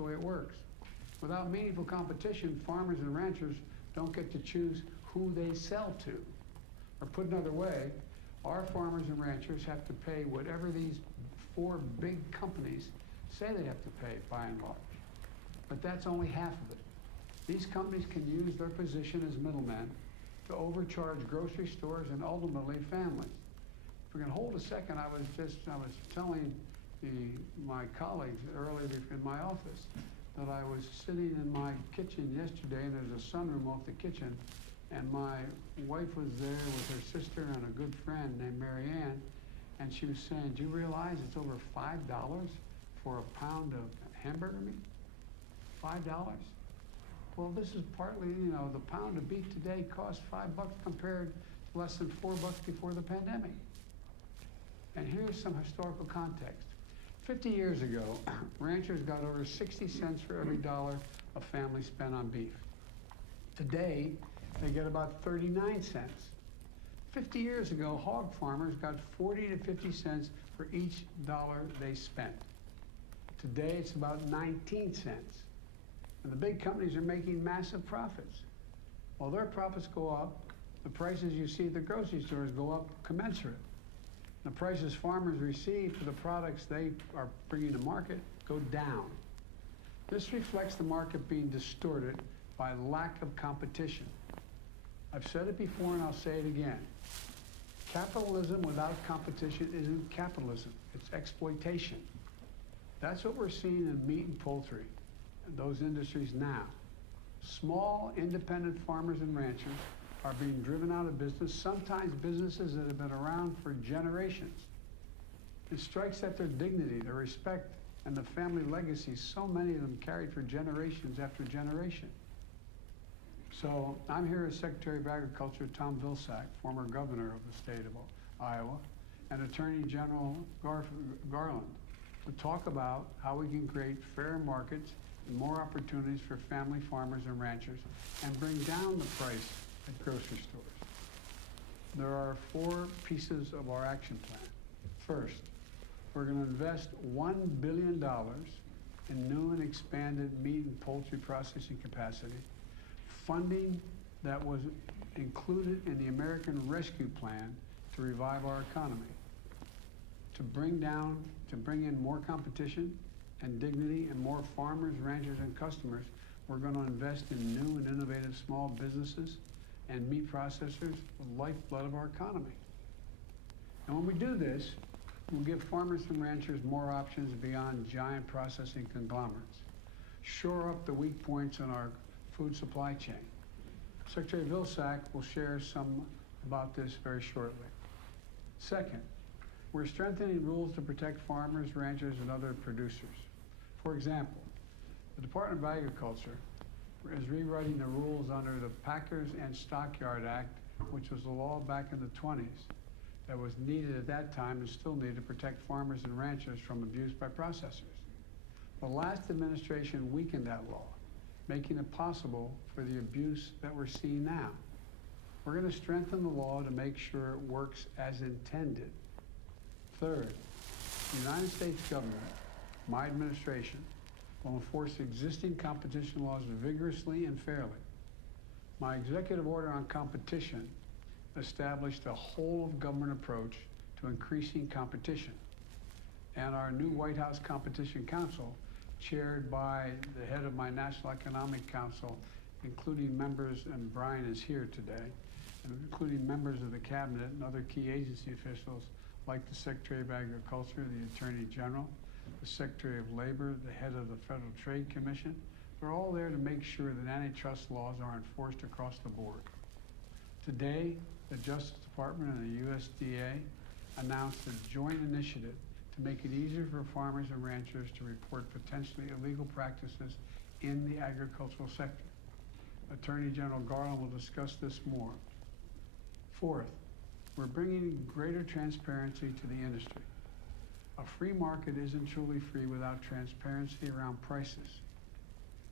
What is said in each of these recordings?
the way it works. Without meaningful competition, farmers and ranchers don't get to choose who they sell to. Or put another way, our farmers and ranchers have to pay whatever these 4 big companies say they have to pay, by and large. But that's only half of it. These companies can use their position as middlemen to overcharge grocery stores and ultimately families. If we can hold a second, I was telling my colleagues earlier in my office that I was sitting in my kitchen yesterday, and there's a sunroom off the kitchen, and my wife was there with her sister and a good friend named Mary Ann, and she was saying, do you realize it's over $5 for a pound of hamburger meat? $5? Well, this is partly, the pound of beef today costs $5 compared to less than $4 before the pandemic. And here's some historical context. 50 years ago, ranchers got over 60 cents for every dollar a family spent on beef. Today, they get about 39 cents. 50 years ago, hog farmers got 40 to 50 cents for each dollar they spent. Today, it's about 19 cents. And the big companies are making massive profits. While their profits go up, the prices you see at the grocery stores go up commensurate. The prices farmers receive for the products they are bringing to market go down. This reflects the market being distorted by lack of competition. I've said it before and I'll say it again. Capitalism without competition isn't capitalism, it's exploitation. That's what we're seeing in meat and poultry, those industries now. Small, independent farmers and ranchers are being driven out of business, sometimes businesses that have been around for generations. It strikes at their dignity, their respect, and the family legacies so many of them carried for generations after generation. So I'm here as Secretary of Agriculture Tom Vilsack, former governor of the state of Iowa, and Attorney General Garland, to talk about how we can create fair markets and more opportunities for family farmers and ranchers and bring down the price at grocery stores. There are 4 pieces of our action plan. First, we're going to invest $1 billion in new and expanded meat and poultry processing capacity, funding that was included in the American Rescue Plan to revive our economy, to bring in more competition and dignity and more farmers, ranchers, and customers. We're going to invest in new and innovative small businesses and meat processors, the lifeblood of our economy. And when we do this, we'll give farmers and ranchers more options beyond giant processing conglomerates, shore up the weak points in our food supply chain. Secretary Vilsack will share some about this very shortly. Second, we're strengthening rules to protect farmers, ranchers, and other producers. For example, the Department of Agriculture is rewriting the rules under the Packers and Stockyard Act, which was a law back in the 20s that was needed at that time and still needed to protect farmers and ranchers from abuse by processors. The last administration weakened that law, making it possible for the abuse that we're seeing now. We're going to strengthen the law to make sure it works as intended. Third, the United States government, my administration, will enforce existing competition laws vigorously and fairly. My executive order on competition established a whole-of-government approach to increasing competition. And our new White House Competition Council, chaired by the head of my National Economic Council, including members, and Brian is here today, and including members of the cabinet and other key agency officials like the Secretary of Agriculture, the Attorney General, the Secretary of Labor, the head of the Federal Trade Commission. They're all there to make sure that antitrust laws are enforced across the board. Today, the Justice Department and the USDA announced a joint initiative to make it easier for farmers and ranchers to report potentially illegal practices in the agricultural sector. Attorney General Garland will discuss this more. Fourth, we're bringing greater transparency to the industry. A free market isn't truly free without transparency around prices.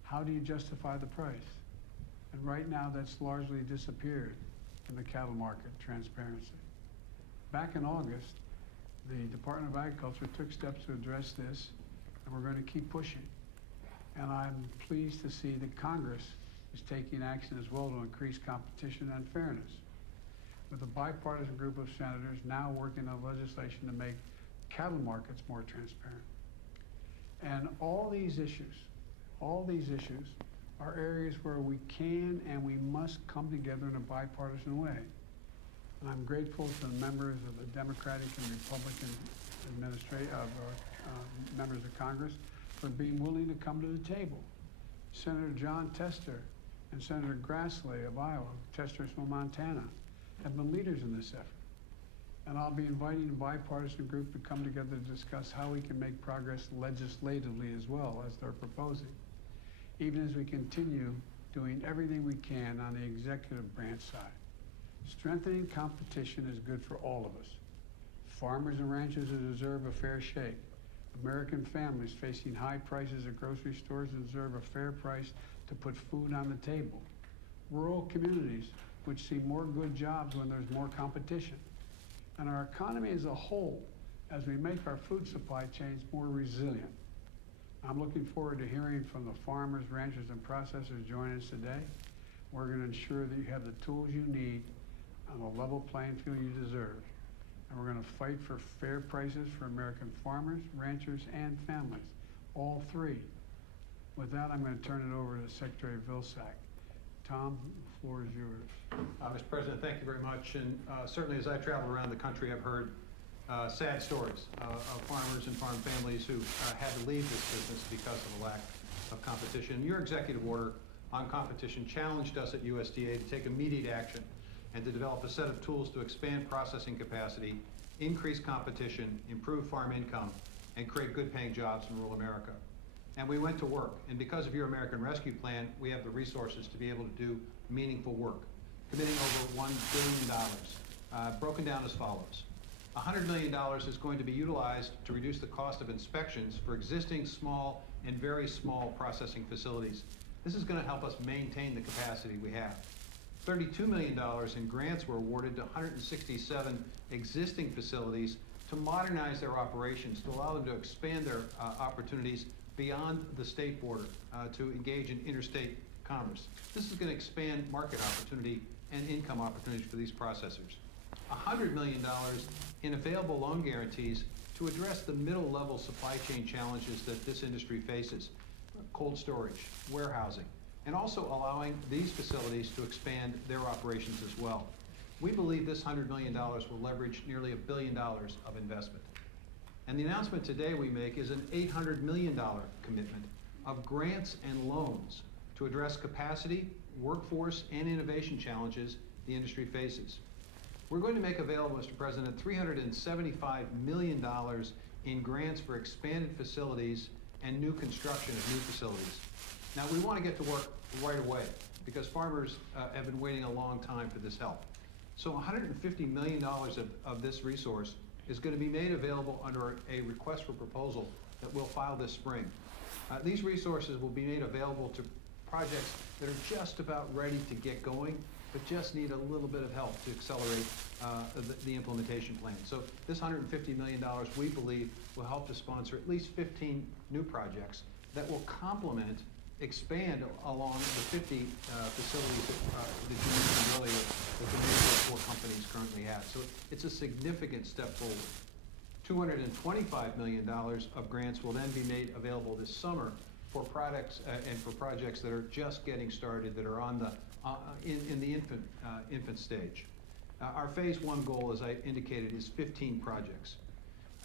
How do you justify the price? And right now, that's largely disappeared in the cattle market, transparency. Back in August, the Department of Agriculture took steps to address this, and we're going to keep pushing. And I'm pleased to see that Congress is taking action as well to increase competition and fairness, with a bipartisan group of senators now working on legislation to make cattle markets more transparent. And all these issues are areas where we can and we must come together in a bipartisan way. And I'm grateful to the members of the Democratic and Republican members of Congress for being willing to come to the table. Senator John Tester and Senator Grassley of Iowa, Tester's from Montana, have been leaders in this effort. And I'll be inviting a bipartisan group to come together to discuss how we can make progress legislatively as well as they're proposing, even as we continue doing everything we can on the executive branch side. Strengthening competition is good for all of us. Farmers and ranchers deserve a fair shake. American families facing high prices at grocery stores deserve a fair price to put food on the table. Rural communities, which see more good jobs when there's more competition. And our economy as a whole, as we make our food supply chains more resilient. I'm looking forward to hearing from the farmers, ranchers, and processors joining us today. We're going to ensure that you have the tools you need on the level playing field you deserve. And we're going to fight for fair prices for American farmers, ranchers, and families, all three. With that, I'm going to turn it over to Secretary Vilsack. Tom, the floor is yours. Mr. President, thank you very much. And certainly as I travel around the country, I've heard sad stories of farmers and farm families who had to leave this business because of a lack of competition. Your executive order on competition challenged us at USDA to take immediate action and to develop a set of tools to expand processing capacity, increase competition, improve farm income, and create good-paying jobs in rural America. And we went to work. And because of your American Rescue Plan, we have the resources to be able to do meaningful work, committing over $1 billion, broken down as follows. $100 million is going to be utilized to reduce the cost of inspections for existing small and very small processing facilities. This is going to help us maintain the capacity we have. $32 million in grants were awarded to 167 existing facilities to modernize their operations, to allow them to expand their opportunities beyond the state border, to engage in interstate commerce. This is going to expand market opportunity and income opportunities for these processors. $100 million in available loan guarantees to address the middle-level supply chain challenges that this industry faces, cold storage, warehousing, and also allowing these facilities to expand their operations as well. We believe this $100 million will leverage nearly $1 billion of investment. And the announcement today we make is an $800 million commitment of grants and loans to address capacity, workforce, and innovation challenges the industry faces. We're going to make available, Mr. President, $375 million in grants for expanded facilities and new construction of new facilities. Now, we want to get to work right away because farmers have been waiting a long time for this help. So $150 million of this resource is going to be made available under a request for proposal that we'll file this spring. These resources will be made available to projects that are just about ready to get going, but just need a little bit of help to accelerate the implementation plan. So this $150 million, we believe, will help to sponsor at least 15 new projects that will complement, expand along the 50 facilities that you mentioned earlier that the major 4 companies currently have. So it's a significant step forward. $225 million of grants will then be made available this summer for products and for projects that are just getting started, that are on the in the infant stage. Our phase 1 goal, as I indicated, is 15 projects.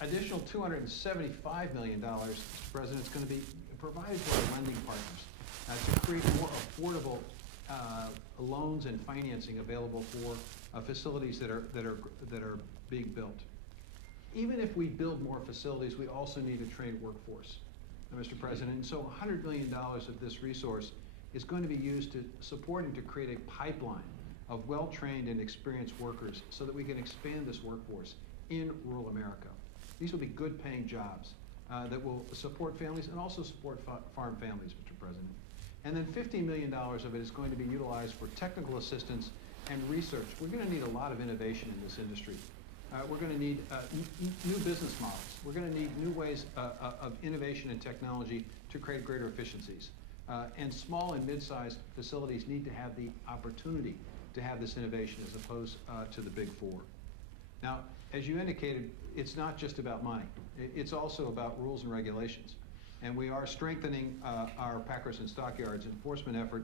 Additional $275 million, Mr. President, is going to be provided to our lending partners to create more affordable loans and financing available for facilities that are being built. Even if we build more facilities, we also need a trained workforce, Mr. President. And so $100 million of this resource is going to be used to support and to create a pipeline of well-trained and experienced workers so that we can expand this workforce in rural America. These will be good-paying jobs that will support families and also support farm families, Mr. President. And then $15 million of it is going to be utilized for technical assistance and research. We're going to need a lot of innovation in this industry. We're going to need new business models. We're going to need new ways of innovation and technology to create greater efficiencies. And small and mid-sized facilities need to have the opportunity to have this innovation as opposed to the big four. Now, as you indicated, it's not just about money. It's also about rules and regulations. And we are strengthening our packers and stockyards enforcement effort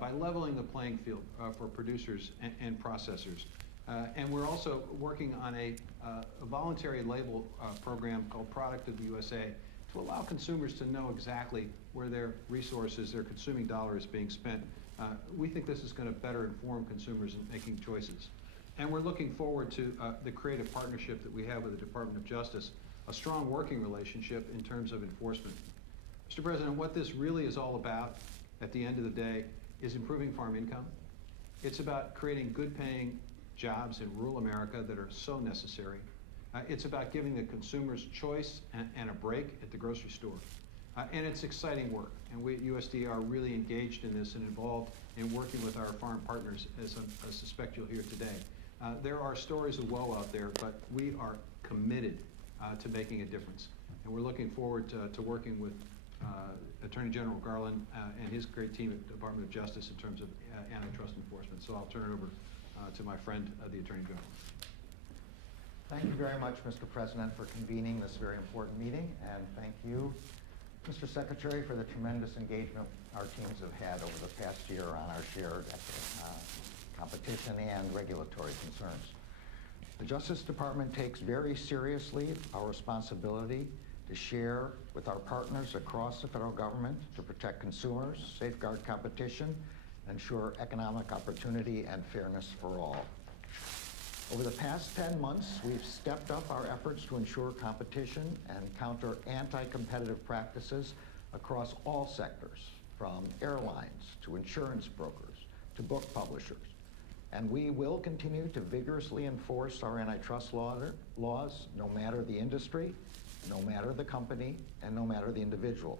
by leveling the playing field for producers and processors. And we're also working on a voluntary label program called Product of the USA to allow consumers to know exactly where their resources, their consuming dollar is being spent. We think this is going to better inform consumers in making choices. And we're looking forward to the creative partnership that we have with the Department of Justice, a strong working relationship in terms of enforcement. Mr. President, what this really is all about at the end of the day is improving farm income. It's about creating good-paying jobs in rural America that are so necessary. It's about giving the consumers choice and a break at the grocery store. And it's exciting work. And we at USDA are really engaged in this and involved in working with our farm partners, as I suspect you'll hear today. There are stories of woe out there, but we are committed to making a difference. And we're looking forward to working with Attorney General Garland and his great team at the Department of Justice in terms of antitrust enforcement. So I'll turn it over to my friend, the Attorney General. Thank you very much, Mr. President, for convening this very important meeting, and thank you, Mr. Secretary, for the tremendous engagement our teams have had over the past year on our shared competition and regulatory concerns. The Justice Department takes very seriously our responsibility to share with our partners across the federal government to protect consumers, safeguard competition, ensure economic opportunity and fairness for all. Over the past 10 months, we've stepped up our efforts to ensure competition and counter anti-competitive practices across all sectors, from airlines to insurance brokers to book publishers. And we will continue to vigorously enforce our antitrust laws, no matter the industry, no matter the company, and no matter the individual.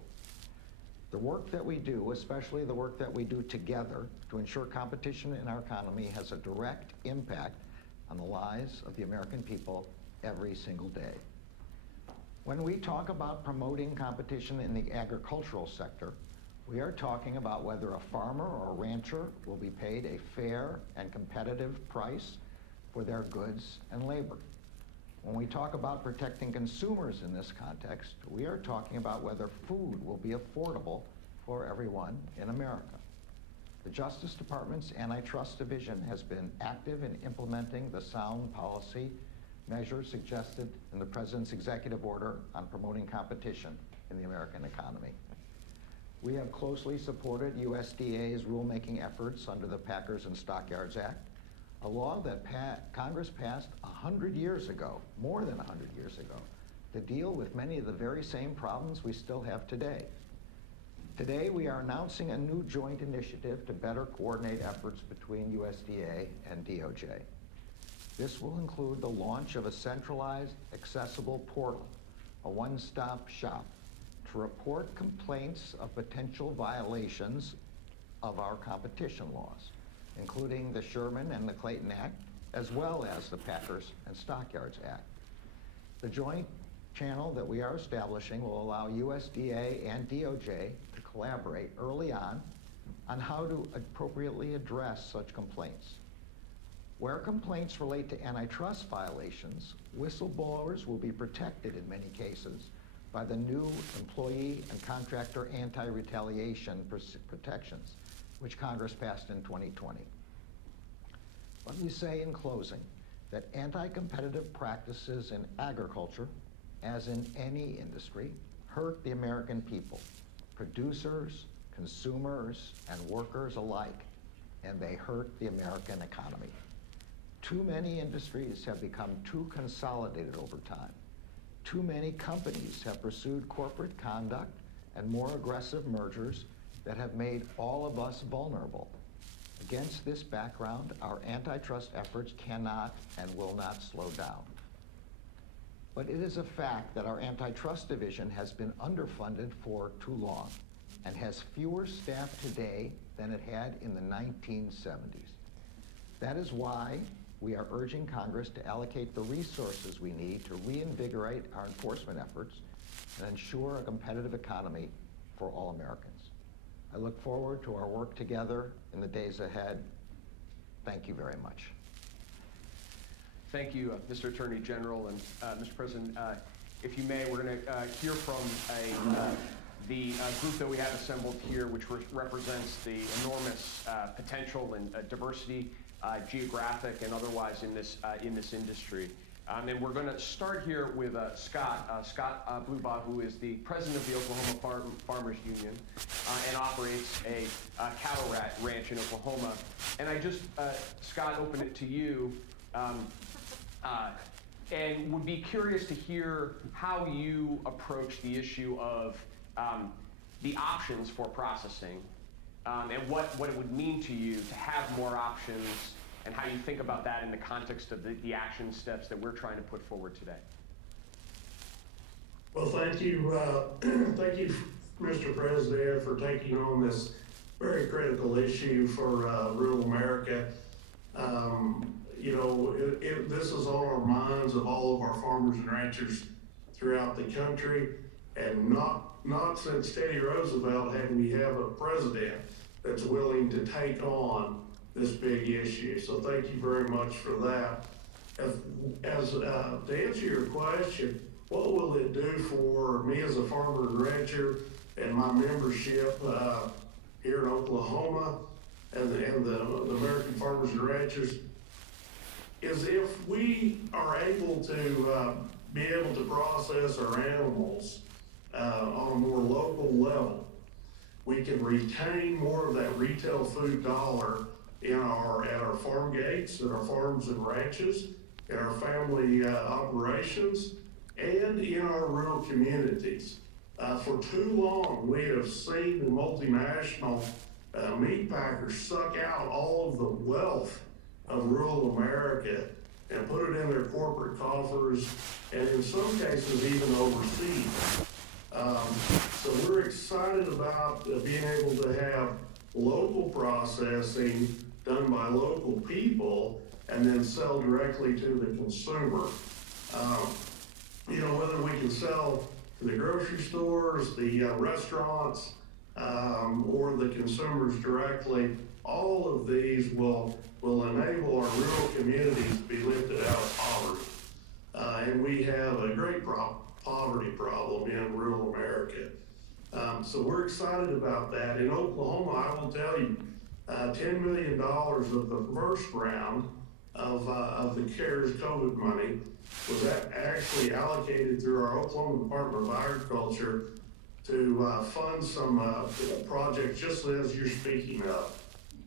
The work that we do, especially the work that we do together to ensure competition in our economy, has a direct impact on the lives of the American people every single day. When we talk about promoting competition in the agricultural sector, we are talking about whether a farmer or a rancher will be paid a fair and competitive price for their goods and labor. When we talk about protecting consumers in this context, we are talking about whether food will be affordable for everyone in America. The Justice Department's Antitrust Division has been active in implementing the sound policy measures suggested in the President's executive order on promoting competition in the American economy. We have closely supported USDA's rulemaking efforts under the Packers and Stockyards Act, a law that Congress passed 100 years ago, more than 100 years ago, to deal with many of the very same problems we still have today. Today, we are announcing a new joint initiative to better coordinate efforts between USDA and DOJ. This will include the launch of a centralized, accessible portal, a one-stop shop, to report complaints of potential violations of our competition laws, including the Sherman and the Clayton Act, as well as the Packers and Stockyards Act. The joint channel that we are establishing will allow USDA and DOJ to collaborate early on how to appropriately address such complaints. Where complaints relate to antitrust violations, whistleblowers will be protected in many cases by the new employee and contractor anti-retaliation protections, which Congress passed in 2020. Let me say in closing that anti-competitive practices in agriculture, as in any industry, hurt the American people, producers, consumers, and workers alike, and they hurt the American economy. Too many industries have become too consolidated over time. Too many companies have pursued corporate conduct and more aggressive mergers that have made all of us vulnerable. Against this background, our antitrust efforts cannot and will not slow down. But it is a fact that our Antitrust Division has been underfunded for too long and has fewer staff today than it had in the 1970s. That is why we are urging Congress to allocate the resources we need to reinvigorate our enforcement efforts and ensure a competitive economy for all Americans. I look forward to our work together in the days ahead. Thank you very much. Thank you, Mr. Attorney General. And Mr. President, if you may, we're going to hear from the group that we have assembled here, which represents the enormous potential and diversity, geographic and otherwise in this industry. And we're going to start here with Scott Blubaugh, who is the president of the Oklahoma Farmers Union and operates a cattle ranch in Oklahoma. And I just, Scott, open it to you. And would be curious to hear how you approach the issue of the options for processing and what it would mean to you to have more options and how you think about that in the context of the action steps that we're trying to put forward today. Well, thank you, Mr. President, for taking on this very critical issue for rural America. You know, this is on our minds of all of our farmers and ranchers throughout the country, and not since Teddy Roosevelt had we have a president that's willing to take on this big issue. So thank you very much for that. To answer your question, what will it do for me as a farmer and rancher and my membership here in Oklahoma and the American Farmers and Ranchers is if we are able to be able to process our animals on a more local level, we can retain more of that retail food dollar at our farm gates, at our farms and ranches, in our family operations, and in our rural communities. For too long, we have seen the multinational meat packers suck out all of the wealth of rural America and put it in their corporate coffers, and in some cases even overseas. So we're excited about being able to have local processing done by local people and then sell directly to the consumer. You know, whether we can sell to the grocery stores, the restaurants, or the consumers directly, all of these will enable our rural communities to be lifted out of poverty. And we have a great poverty problem in rural America. So we're excited about that. In Oklahoma, I will tell you, $10 million of the first round of the CARES COVID money was actually allocated through our Oklahoma Department of Agriculture to fund some projects just as you're speaking of.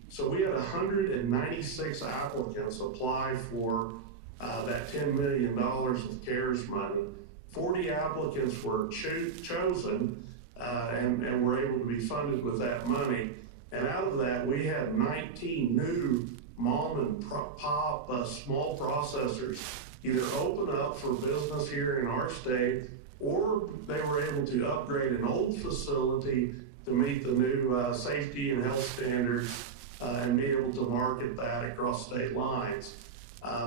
So we had 196 applicants apply for that $10 million of CARES money. 40 applicants were chosen and were able to be funded with that money. And out of that, we had 19 new mom and pop small processors either open up for business here in our state, or they were able to upgrade an old facility to meet the new safety and health standards and be able to market that across state lines.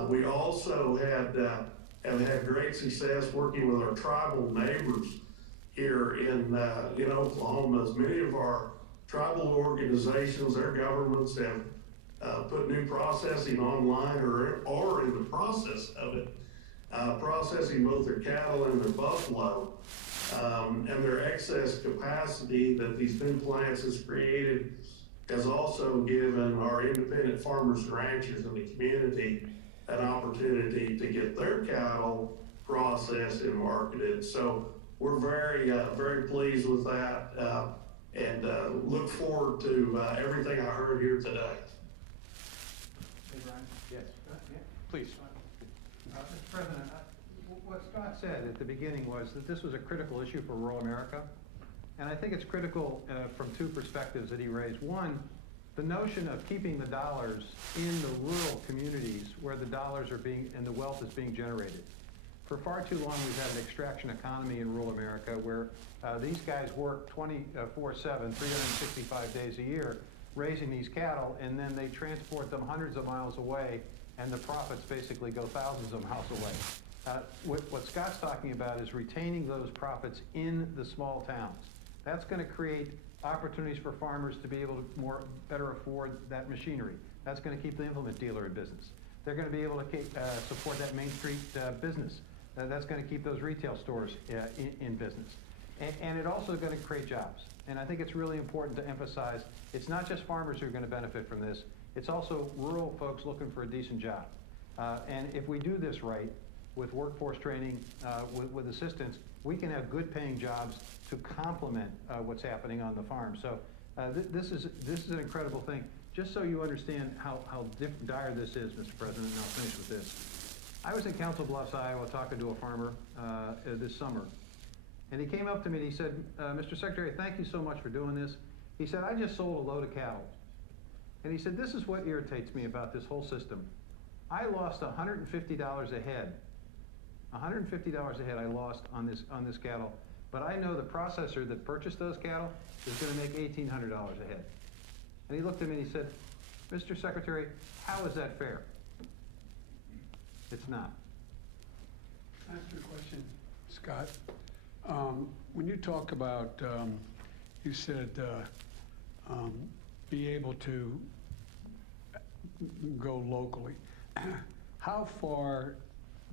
We also have had great success working with our tribal neighbors here in Oklahoma. As many of our tribal organizations, their governments have put new processing online or in the process of it, processing both their cattle and their buffalo, and their excess capacity that these new plants has created has also given our independent farmers and ranchers in the community an opportunity to get their cattle processed and marketed. So we're very pleased with that and look forward to everything I heard here today. Hey, Brian? Yes. Yeah. Please. Mr. President, what Scott said at the beginning was that this was a critical issue for rural America. And I think it's critical from two perspectives that he raised. One, the notion of keeping the dollars in the rural communities where the dollars are being and the wealth is being generated. For far too long, we've had an extraction economy in rural America where these guys work 24/7, 365 days a year, raising these cattle, and then they transport them hundreds of miles away and the profits basically go thousands of miles away. What Scott's talking about is retaining those profits in the small towns. That's going to create opportunities for farmers to be able to better afford that machinery. That's going to keep the implement dealer in business. They're going to be able to support that Main Street business. That's going to keep those retail stores in business. And it also going to create jobs. And I think it's really important to emphasize, it's not just farmers who are going to benefit from this, it's also rural folks looking for a decent job. And if we do this right, with workforce training, with assistance, we can have good paying jobs to complement what's happening on the farm. So this is an incredible thing. Just so you understand how dire this is, Mr. President, and I'll finish with this. I was in Council Bluffs, Iowa, talking to a farmer this summer. And he came up to me and he said, Mr. Secretary, thank you so much for doing this. He said, I just sold a load of cattle. And he said, this is what irritates me about this whole system. I lost $150 a head. $150 a head I lost on this cattle. But I know the processor that purchased those cattle is going to make $1,800 a head. And he looked at me and he said, Mr. Secretary, how is that fair? It's not. Can I ask you a question, Scott? When you talk about, you said be able to go locally, how far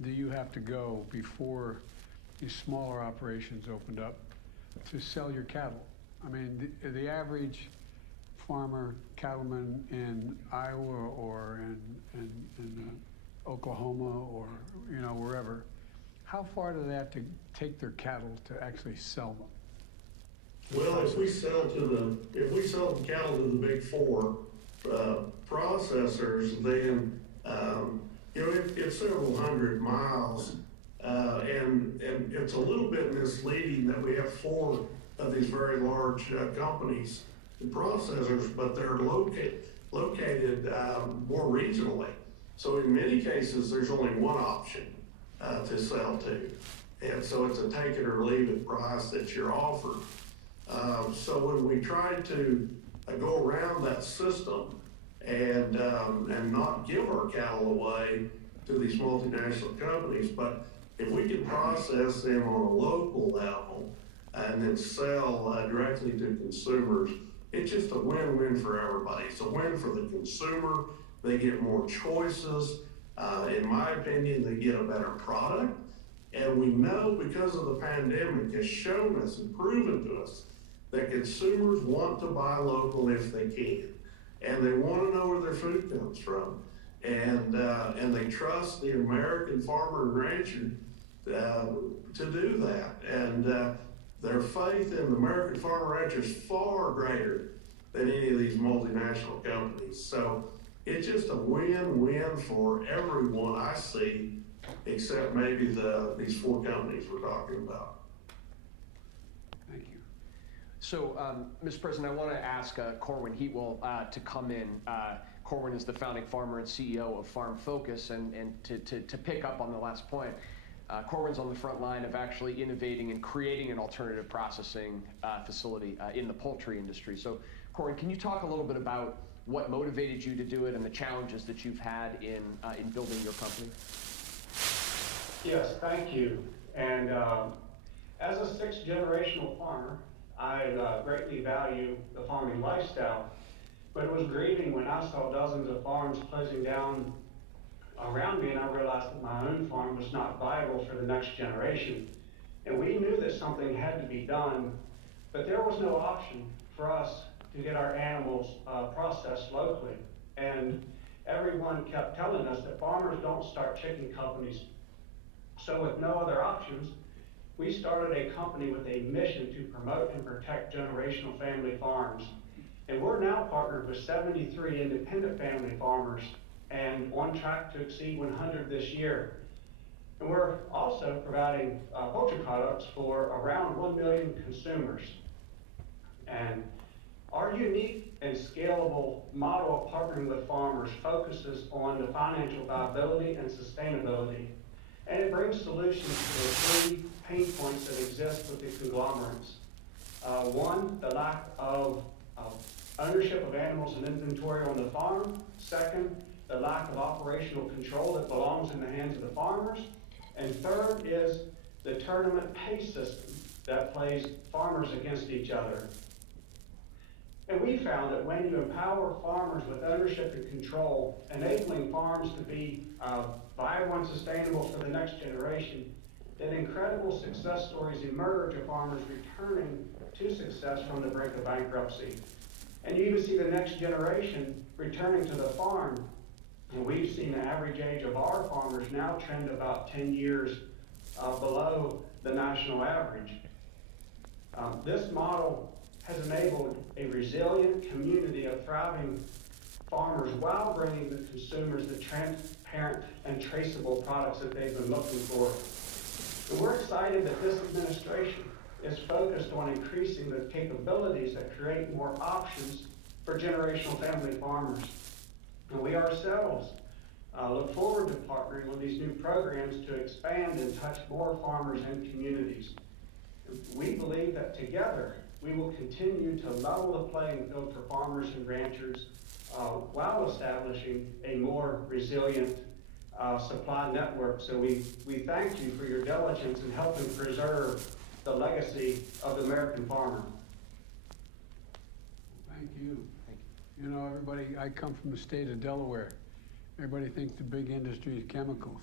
do you have to go before these smaller operations opened up to sell your cattle? I mean, the average farmer, cattleman in Iowa or in Oklahoma or wherever, how far do they have to take their cattle to actually sell them? Well, if we sell the cattle to the big four processors, then it's several hundred miles, and it's a little bit misleading that we have four of these very large companies and processors, but they're located more regionally. So in many cases, there's only one option to sell to, and so it's a take it or leave it price that you're offered. So when we try to go around that system and not give our cattle away to these multinational companies, but if we can process them on a local level and then sell directly to consumers, it's just a win-win for everybody. It's a win for the consumer. They get more choices. In my opinion, they get a better product. And we know, because of the pandemic, has shown us and proven to us that consumers want to buy local if they can. And they want to know where their food comes from. And they trust the American farmer and rancher to do that. And their faith in the American farmer and rancher is far greater than any of these multinational companies. So it's just a win-win for everyone I see, except maybe these four companies we're talking about. Thank you. So, Mr. President, I want to ask Corwin Heatwell to come in. Corwin is the founding farmer and CEO of Farm Focus, and to pick up on the last point, Corwin's on the front line of actually innovating and creating an alternative processing facility in the poultry industry. So, Corwin, can you talk a little bit about what motivated you to do it and the challenges that you've had in building your company? Yes, thank you. And as a sixth-generational farmer, I greatly value the farming lifestyle, but it was grieving when I saw dozens of farms closing down around me, and I realized that my own farm was not viable for the next generation. And we knew that something had to be done, but there was no option for us to get our animals processed locally. And everyone kept telling us that farmers don't start chicken companies. So with no other options, we started a company with a mission to promote and protect generational family farms. And we're now partnered with 73 independent family farmers and on track to exceed 100 this year. And we're also providing poultry products for around 1 million consumers. And our unique and scalable model of partnering with farmers focuses on the financial viability and sustainability, and it brings solutions to the three pain points that exist with the conglomerates. One, the lack of ownership of animals and inventory on the farm. Second, the lack of operational control that belongs in the hands of the farmers. And third is the tournament pay system that plays farmers against each other. And we found that when you empower farmers with ownership and control, enabling farms to be viable and sustainable for the next generation, then incredible success stories emerge of farmers returning to success from the brink of bankruptcy. And you even see the next generation returning to the farm. And we've seen the average age of our farmers now trend about 10 years below the national average. This model has enabled a resilient community of thriving farmers while bringing the consumers the transparent and traceable products that they've been looking for. And we're excited that this administration is focused on increasing the capabilities that create more options for generational family farmers. And we ourselves look forward to partnering with these new programs to expand and touch more farmers and communities. We believe that together we will continue to level the playing field for farmers and ranchers while establishing a more resilient supply network. So we thank you for your diligence in helping preserve the legacy of the American farmer. Thank you. You know, everybody, I come from the state of Delaware. Everybody thinks the big industry is chemicals.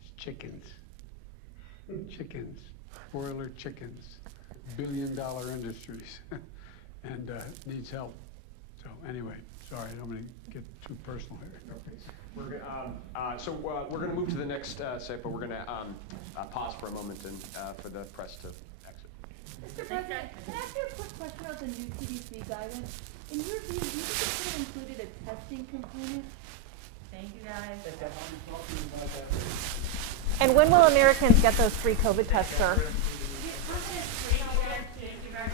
It's chickens. Chickens. Broiler chickens. $billion industries. And needs help. So anyway, sorry, I don't want to get too personal here. We're gonna, we're going to move to the next set, but we're going to pause for a moment and for the press to exit. Mr. President, can I ask you a quick question about the new CDC guidance? In your view, do you think it should have included a testing component? Thank you, guys. And when will Americans get those free COVID tests, sir?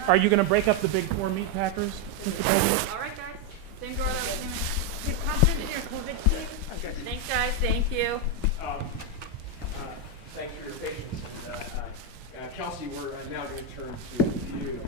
Are you going to break up the big four meat packers, Mr. President? All right, guys. Same door that was in. You're confident in your COVID team? Okay. Thanks, guys. Thank you. Thanks for your patience. And Kelsey, we're now going to turn to you.